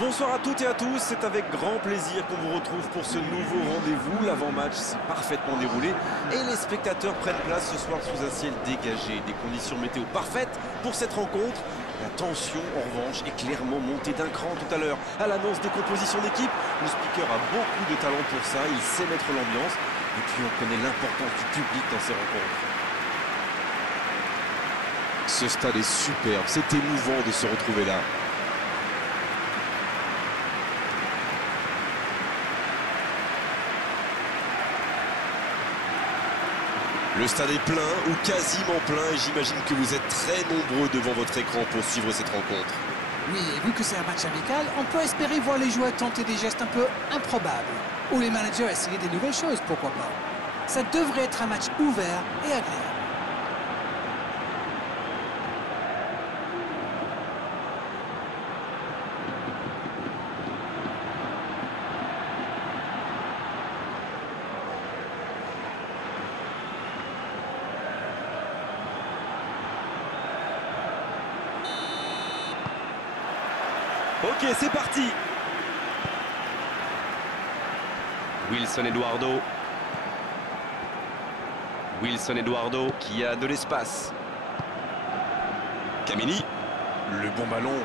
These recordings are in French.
Bonsoir à toutes et à tous, c'est avec grand plaisir qu'on vous retrouve pour ce nouveau rendez-vous. L'avant-match s'est parfaitement déroulé et les spectateurs prennent place ce soir sous un ciel dégagé. Des conditions météo parfaites pour cette rencontre. La tension, en revanche, est clairement montée d'un cran tout à l'heure. À l'annonce des compositions d'équipe, le speaker a beaucoup de talent pour ça, il sait mettre l'ambiance. Et puis on connaît l'importance du public dans ces rencontres. Ce stade est superbe, c'est émouvant de se retrouver là. Le stade est plein ou quasiment plein et j'imagine que vous êtes très nombreux devant votre écran pour suivre cette rencontre. Oui, et vu que c'est un match amical, on peut espérer voir les joueurs tenter des gestes un peu improbables. Ou les managers essayer des nouvelles choses, pourquoi pas. Ça devrait être un match ouvert et agréable. Ok, c'est parti. Wilson Eduardo. Wilson Eduardo qui a de l'espace. Kameni. Le bon ballon.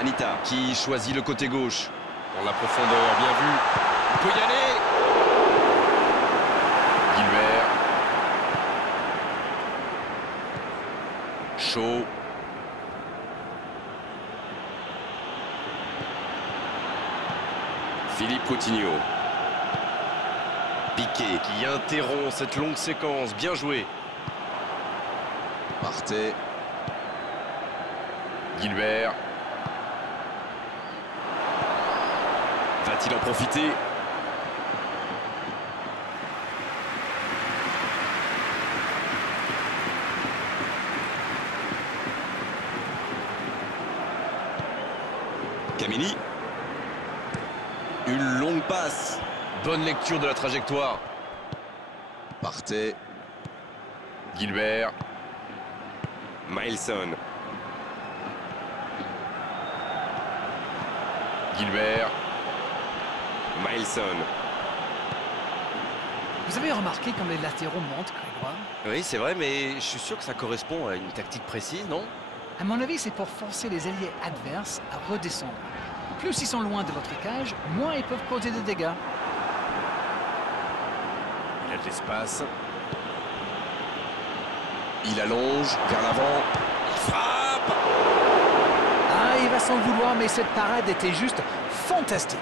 Anita qui choisit le côté gauche. Dans la profondeur, bien vu. Il peut y aller. Gilbert. Shaw. Philippe Coutinho. Piqué qui interrompt cette longue séquence. Bien joué. Partey. Gilbert. Va-t-il en profiter? Kameni. Une longue passe. Bonne lecture de la trajectoire. Partey. Gilbert. Mailson. Gilbert. Mailson. Vous avez remarqué comme les latéraux montent, Grégoire? Oui, c'est vrai, mais je suis sûr que ça correspond à une tactique précise, non? À mon avis, c'est pour forcer les alliés adverses à redescendre. Plus ils sont loin de votre cage, moins ils peuvent causer de dégâts. Il a de l'espace. Il allonge vers l'avant. Il frappe. Ah, il va s'en vouloir, mais cette parade était juste fantastique.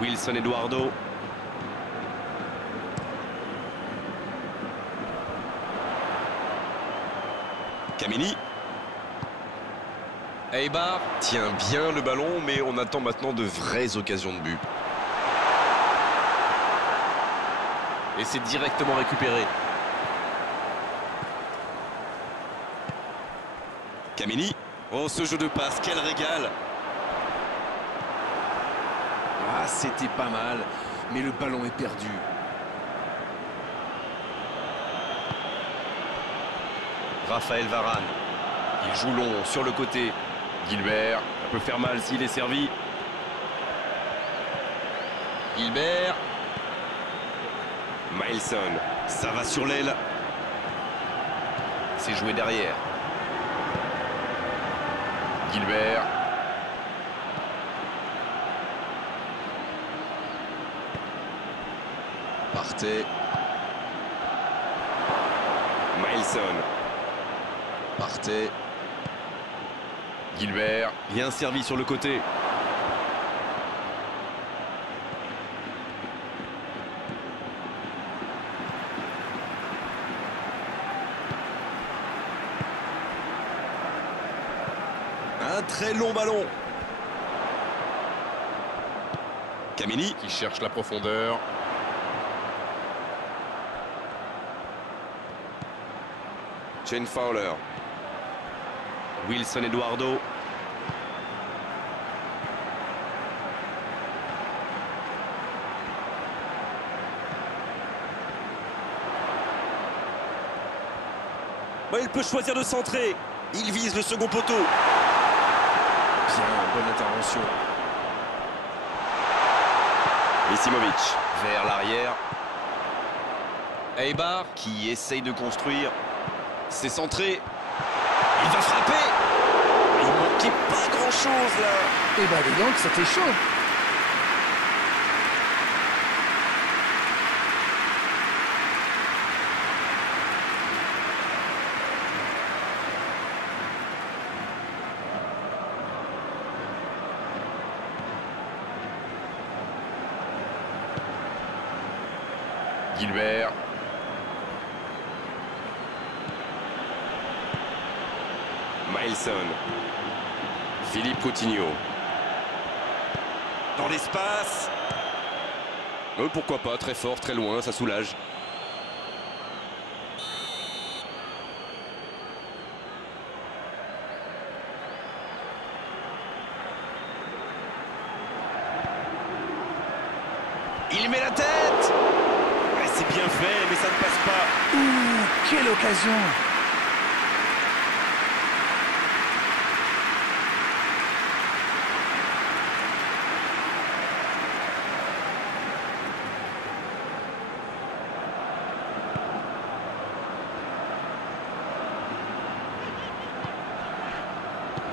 Wilson Eduardo. Kameni. Eibar tient bien le ballon, mais on attend maintenant de vraies occasions de but. Et c'est directement récupéré. Kameni. Oh, ce jeu de passe, quel régal! Ah, c'était pas mal, mais le ballon est perdu. Raphaël Varane. Il joue long sur le côté. Gilbert, ça peut faire mal s'il est servi. Gilbert. Mailson, ça va sur l'aile. C'est joué derrière. Gilbert. Partey. Mailson. Partey. Gilbert, bien servi sur le côté. Un très long ballon. Kameni qui cherche la profondeur. Shane Fowler. Wilson Eduardo. Bah, il peut choisir de centrer. Il vise le second poteau. Bien, bonne intervention. Misimovic vers l'arrière. Eibar qui essaye de construire. C'est centré. Il va frapper. Il manquait pas grand-chose là. Et bah dis donc, c'était chaud. Gilbert. Mailson. Philippe Coutinho. Dans l'espace. Pourquoi pas, très fort, très loin, ça soulage. Il met la tête. Ouais, c'est bien fait, mais ça ne passe pas. Ouh, quelle occasion!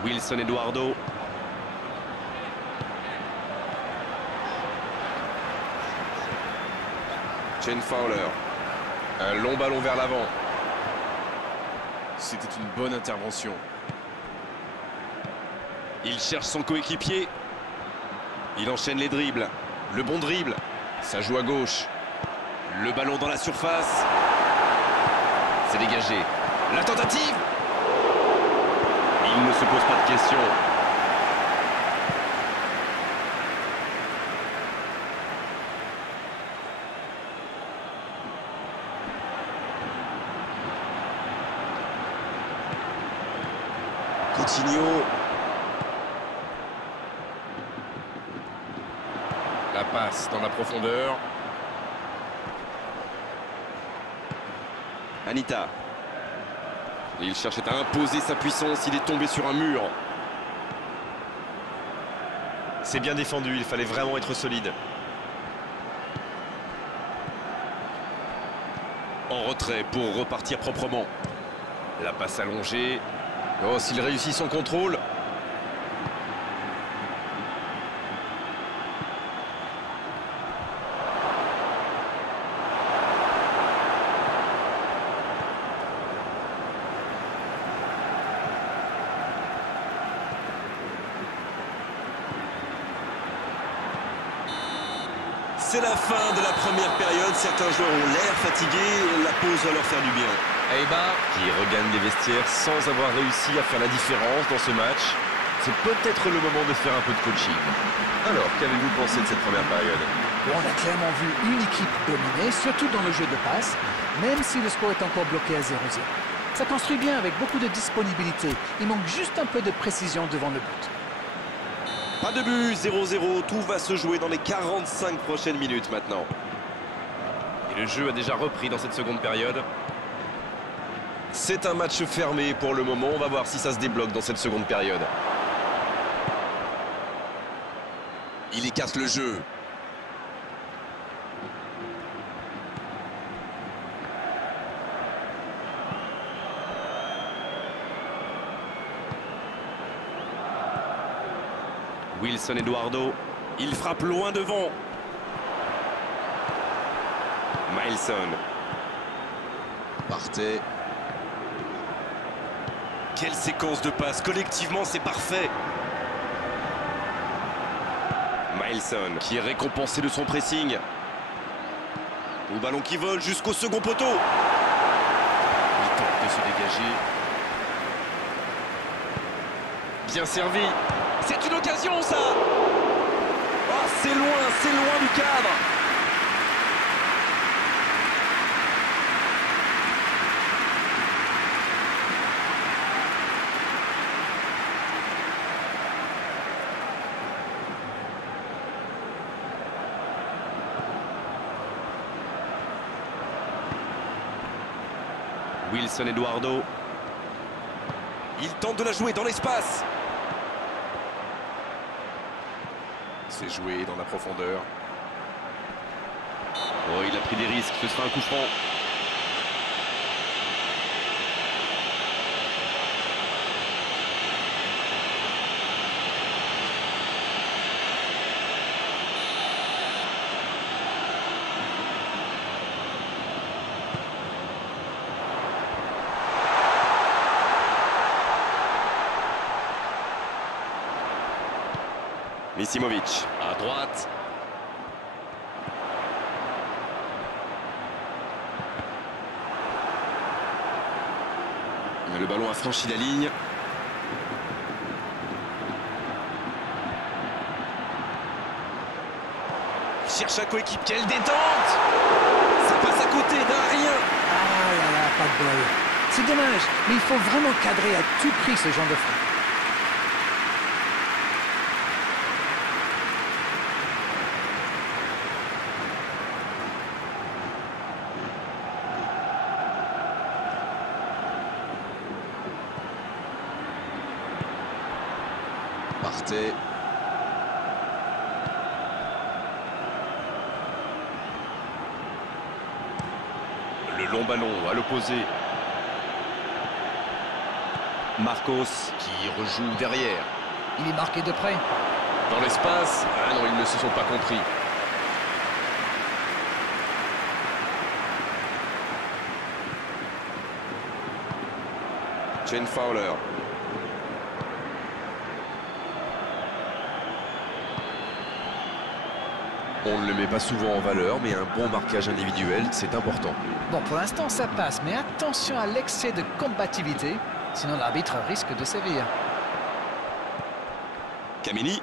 Wilson Eduardo. Shane Fowler. Un long ballon vers l'avant. C'était une bonne intervention. Il cherche son coéquipier. Il enchaîne les dribbles. Le bon dribble. Ça joue à gauche. Le ballon dans la surface. C'est dégagé. La tentative. Il ne se pose pas de questions. Coutinho. La passe dans la profondeur. Anita. Il cherchait à imposer sa puissance, il est tombé sur un mur. C'est bien défendu, il fallait vraiment être solide. En retrait pour repartir proprement. La passe allongée. Oh, s'il réussit son contrôle. C'est la fin de la première période. Certains joueurs ont l'air fatigués. La pause va leur faire du bien. Eibar qui regagne les vestiaires sans avoir réussi à faire la différence dans ce match. C'est peut-être le moment de faire un peu de coaching. Alors, qu'avez-vous pensé de cette première période? Bon, on a clairement vu une équipe dominée, surtout dans le jeu de passe, même si le score est encore bloqué à 0-0. Ça construit bien avec beaucoup de disponibilité. Il manque juste un peu de précision devant le but. Pas de but, 0-0. Tout va se jouer dans les 45 prochaines minutes maintenant. Et le jeu a déjà repris dans cette seconde période. C'est un match fermé pour le moment. On va voir si ça se débloque dans cette seconde période. Il écarte le jeu. Wilson Eduardo. Il frappe loin devant. Mailson. Partey. Quelle séquence de passes. Collectivement, c'est parfait. Mailson qui est récompensé de son pressing. Au ballon qui vole jusqu'au second poteau. Il tente de se dégager. Bien servi. C'est une occasion, ça. Oh, c'est loin du cadre. Wilson Eduardo. Il tente de la jouer dans l'espace. C'est joué dans la profondeur. Oh, il a pris des risques, ce sera un coup franc. Misimovic à droite. Le ballon a franchi la ligne. Il cherche un coéquipier. Quelle détente! Ça passe à côté d'un rien. Ah là là, pas de bol. C'est dommage, mais il faut vraiment cadrer à tout prix ce genre de frappe. Partez. Le long ballon à l'opposé. Marcos qui rejoue derrière. Il est marqué de près. Dans l'espace. Ah non, ils ne se sont pas compris. Shane Fowler. On ne le met pas souvent en valeur, mais un bon marquage individuel, c'est important. Bon, pour l'instant, ça passe, mais attention à l'excès de combativité, sinon l'arbitre risque de sévir. Kameni.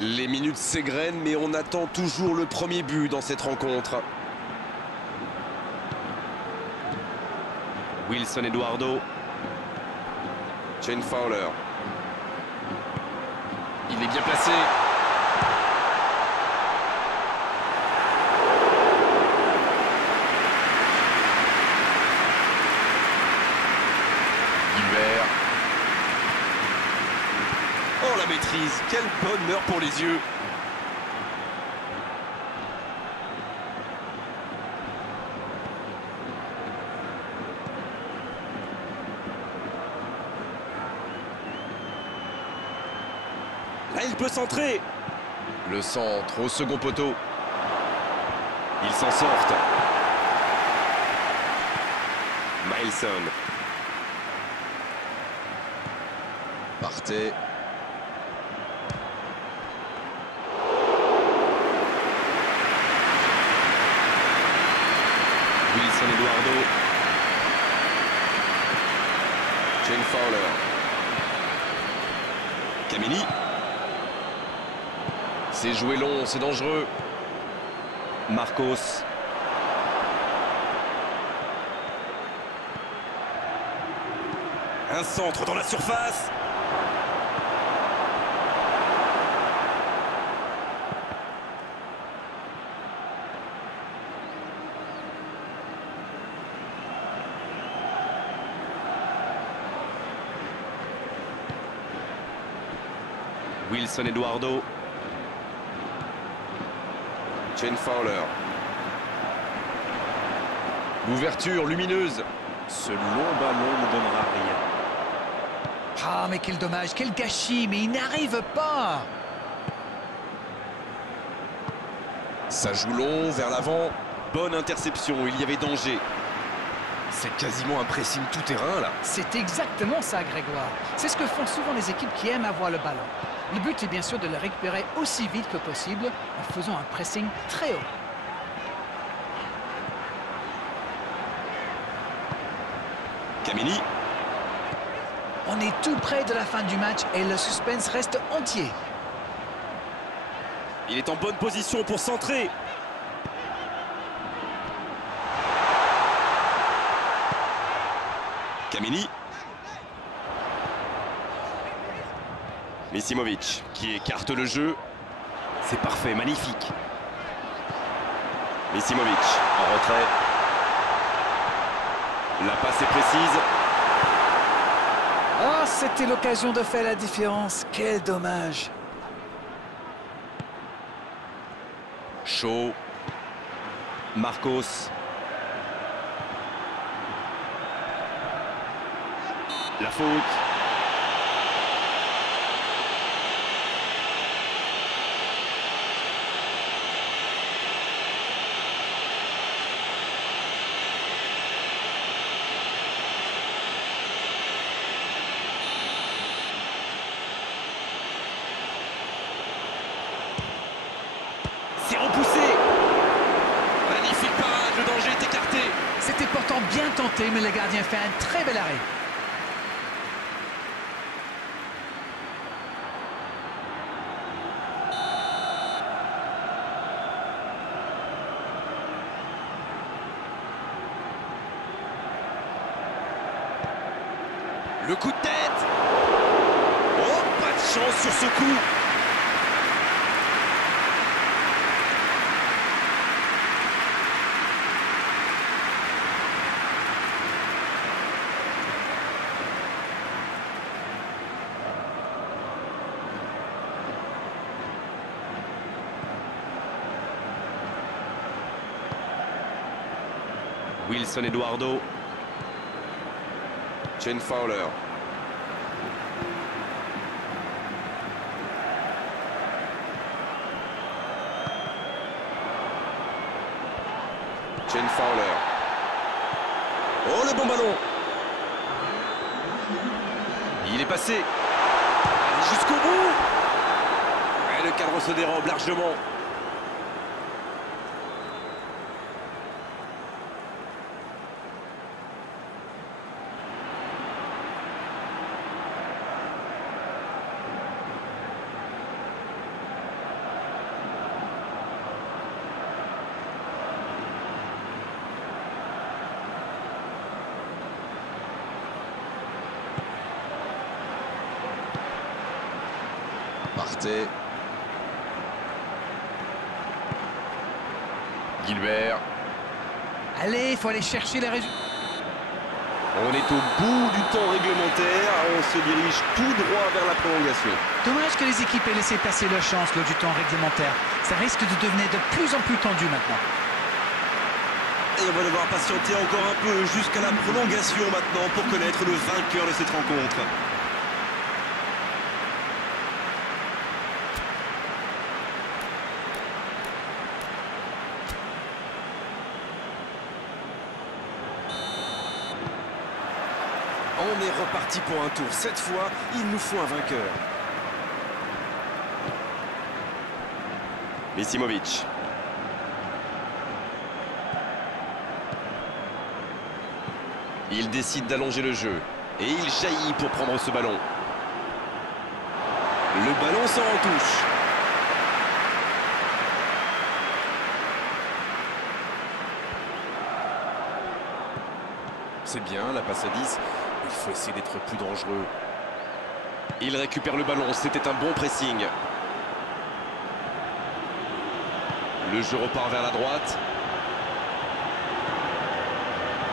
Les minutes s'égrènent, mais on attend toujours le premier but dans cette rencontre. Wilson Eduardo. Shane Fowler. Il est bien placé. Gilbert. Oh, la maîtrise. Quel bonheur pour les yeux. Là, il peut centrer. Le centre au second poteau. Ils s'en sortent. Milson. Partez. Wilson Eduardo. Shane Fowler. Kameni. C'est joué long, c'est dangereux. Marcos. Un centre dans la surface. Wilson Eduardo. Shane Fowler. L'ouverture lumineuse. Ce long ballon ne donnera rien. Ah, mais quel dommage, quel gâchis, mais il n'arrive pas. Ça joue long, vers l'avant. Bonne interception, il y avait danger. C'est quasiment un pressing tout-terrain, là. C'est exactement ça, Grégoire. C'est ce que font souvent les équipes qui aiment avoir le ballon. Le but est bien sûr de le récupérer aussi vite que possible en faisant un pressing très haut. Kameni. On est tout près de la fin du match et le suspense reste entier. Il est en bonne position pour centrer. Kameni. Misimovic qui écarte le jeu. C'est parfait, magnifique. Misimovic en retrait. La passe est précise. Ah, c'était l'occasion de faire la différence. Quel dommage. Chaud. Marcos. La faute. C'est repoussé. Magnifique parade, le danger est écarté. C'était pourtant bien tenté, mais le gardien fait un très bel arrêt. Le coup de tête. Oh, pas de chance sur ce coup. Wilson Eduardo. Shane Fowler. Shane Fowler. Oh, le bon ballon. Il est passé. Allez, jusqu'au bout. Et le cadre se dérobe largement. Partez. Gilbert. Allez, il faut aller chercher les résultats. On est au bout du temps réglementaire. On se dirige tout droit vers la prolongation. Dommage que les équipes aient laissé passer leur chance lors du temps réglementaire. Ça risque de devenir de plus en plus tendu maintenant. Et on va devoir patienter encore un peu jusqu'à la prolongation maintenant pour connaître le vainqueur de cette rencontre. On est reparti pour un tour. Cette fois, il nous faut un vainqueur. Misimovic. Il décide d'allonger le jeu. Et il jaillit pour prendre ce ballon. Le ballon sort en touche. C'est bien, la passe à 10. Il faut essayer d'être plus dangereux. Il récupère le ballon. C'était un bon pressing. Le jeu repart vers la droite.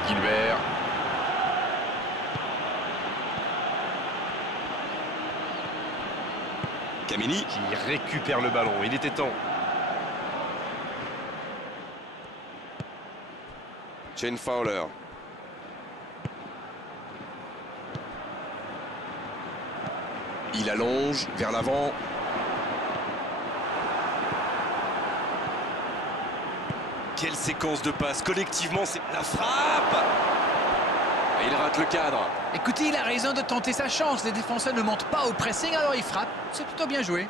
Gilbert. Kameni qui récupère le ballon. Il était temps. Shane Fowler. Il allonge vers l'avant. Quelle séquence de passes. Collectivement, c'est la frappe. Et il rate le cadre. Écoutez, il a raison de tenter sa chance. Les défenseurs ne montent pas au pressing, alors il frappe. C'est plutôt bien joué.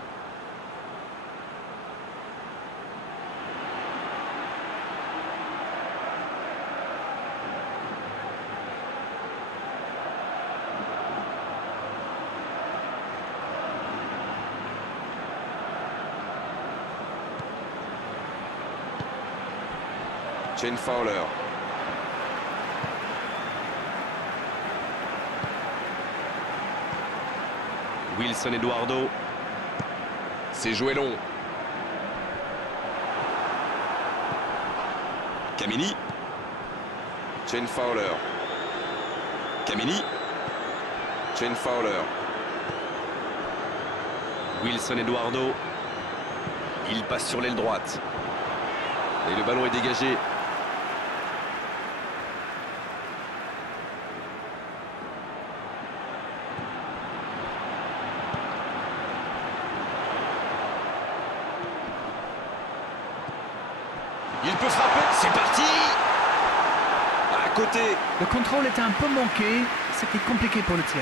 Shane Fowler. Wilson Eduardo. C'est joué long. Kameni. Shane Fowler. Kameni. Shane Fowler. Wilson Eduardo. Il passe sur l'aile droite. Et le ballon est dégagé. Il peut frapper. C'est parti. À côté. Le contrôle était un peu manqué. C'était compliqué pour le tir.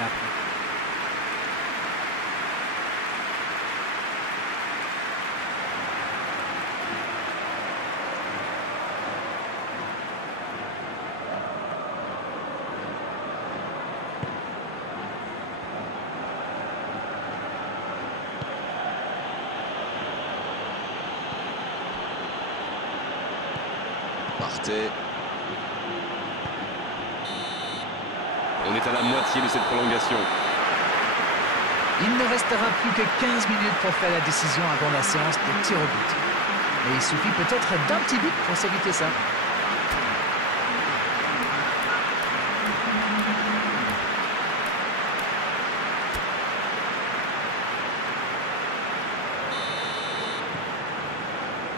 Partez. On est à la moitié de cette prolongation. Il ne restera plus que 15 minutes pour faire la décision avant la séance de tir au but. Mais il suffit peut-être d'un petit but pour s'éviter ça.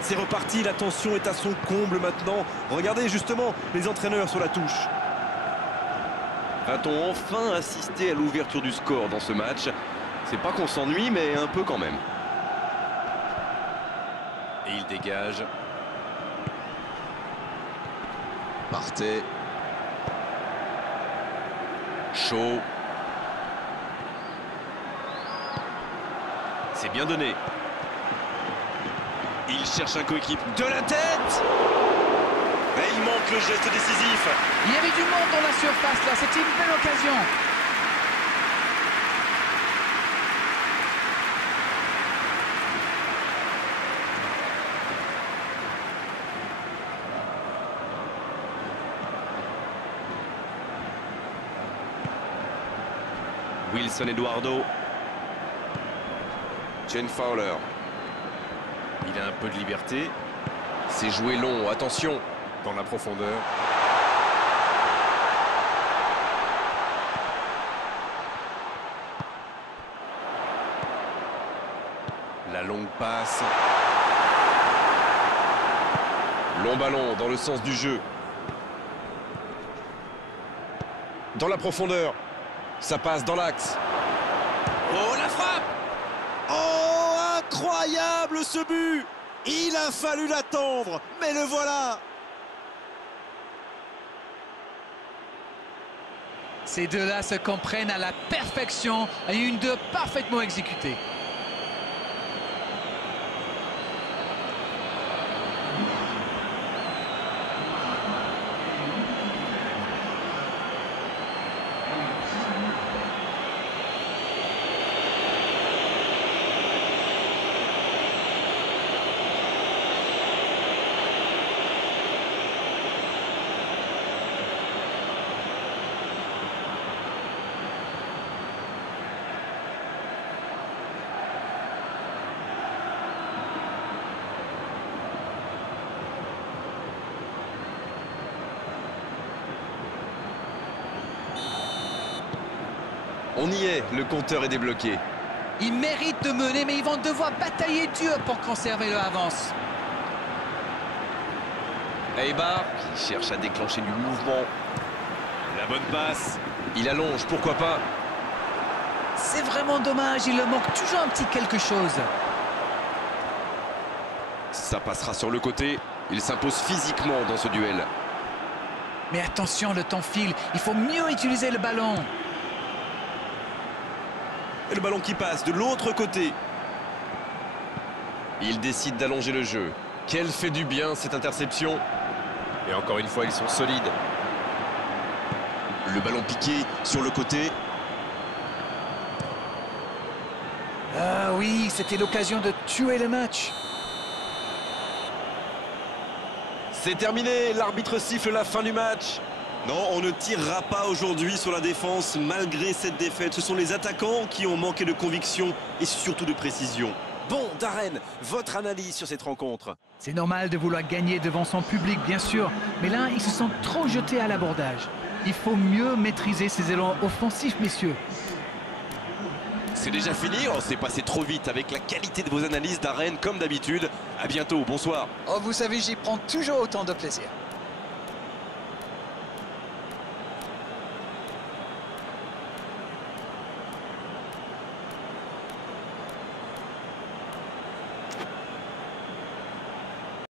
C'est reparti, la tension est à son comble maintenant. Regardez justement les entraîneurs sur la touche. Va-t-on enfin assister à l'ouverture du score dans ce match? C'est pas qu'on s'ennuie, mais un peu quand même. Et il dégage. Partez. Chaud. C'est bien donné. Il cherche un coéquipe de la tête. Et il manque le geste décisif. Il y avait du monde dans la surface là, c'était une belle occasion. Wilson Eduardo. Shane Fowler. Il a un peu de liberté. C'est joué long, attention. Dans la profondeur. La longue passe. Long ballon dans le sens du jeu. Dans la profondeur. Ça passe dans l'axe. Oh, la frappe! Oh, incroyable ce but! Il a fallu l'attendre, mais le voilà! Ces deux-là se comprennent à la perfection et une deux parfaitement exécutée. On y est, le compteur est débloqué. Ils méritent de mener, mais ils vont devoir batailler dur pour conserver leur avance. Eibar qui cherche à déclencher du mouvement. La bonne passe. Il allonge, pourquoi pas. C'est vraiment dommage, il leur manque toujours un petit quelque chose. Ça passera sur le côté. Il s'impose physiquement dans ce duel. Mais attention, le temps file, il faut mieux utiliser le ballon. Et le ballon qui passe de l'autre côté. Il décide d'allonger le jeu. Quelle fait du bien cette interception. Et encore une fois, ils sont solides. Le ballon piqué sur le côté. Ah oui, c'était l'occasion de tuer le match. C'est terminé, l'arbitre siffle la fin du match. Non, on ne tirera pas aujourd'hui sur la défense malgré cette défaite. Ce sont les attaquants qui ont manqué de conviction et surtout de précision. Bon, Darren, votre analyse sur cette rencontre? C'est normal de vouloir gagner devant son public, bien sûr. Mais là, ils se sont trop jetés à l'abordage. Il faut mieux maîtriser ses élans offensifs, messieurs. C'est déjà fini, oh, c'est passé trop vite avec la qualité de vos analyses d'arène comme d'habitude. À bientôt, bonsoir. Oh, vous savez, j'y prends toujours autant de plaisir.